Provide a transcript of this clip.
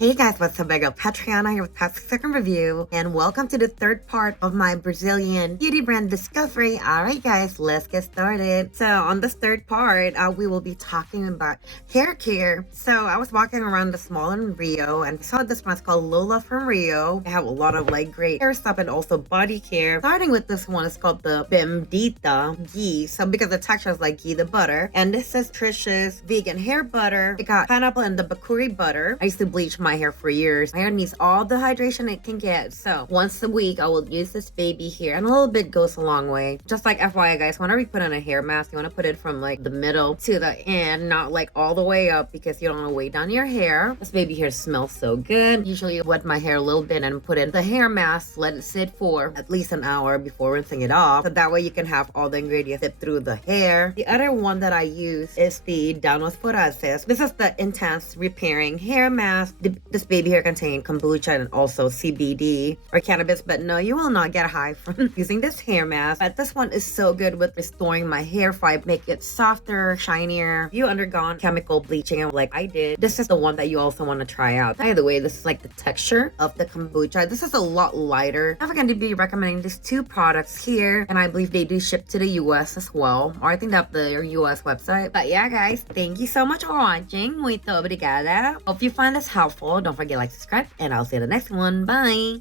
Hey guys, what's up? I got Patreon here with Pat's second review, and welcome to the third part of my Brazilian beauty brand discovery. Alright guys, let's get started. So on this third part, we will be talking about hair care. So I was walking around the mall in Rio and saw this one. It's called Lola from Rio. They have a lot of like great hair stuff and also body care. Starting with this one, it's called the Bendita Ghee. So because the texture is like ghee, the butter. And this is Trish's vegan hair butter. It got pineapple and the bakuri butter. I used to bleach my hair for years. My hair needs all the hydration it can get. So once a week, I will use this baby here, and a little bit goes a long way. Just like FYI guys, whenever you put on a hair mask, you want to put it from like the middle to the end, not like all the way up, because you don't want to weigh down your hair. This baby hair smells so good. Usually wet my hair a little bit and put in the hair mask, let it sit for at least an hour before rinsing it off. So that way you can have all the ingredients sit through the hair. The other one that I use is the Danos Vorazes. This is the intense repairing hair mask. This baby hair contains kombucha and also CBD or cannabis, but no, you will not get high from using this hair mask. But this one is so good with restoring my hair fiber, make it softer, shinier. If you undergone chemical bleaching like I did, this is the one that you also want to try out. By the way, this is like the texture of the kombucha. This is a lot lighter. I'm going to be recommending these two products here, and I believe they do ship to the US as well, or I think they have their US website. But yeah guys, thank you so much for watching. Muito obrigada. Hope you find this helpful. Don't forget to like, subscribe, and I'll see you in the next one. Bye!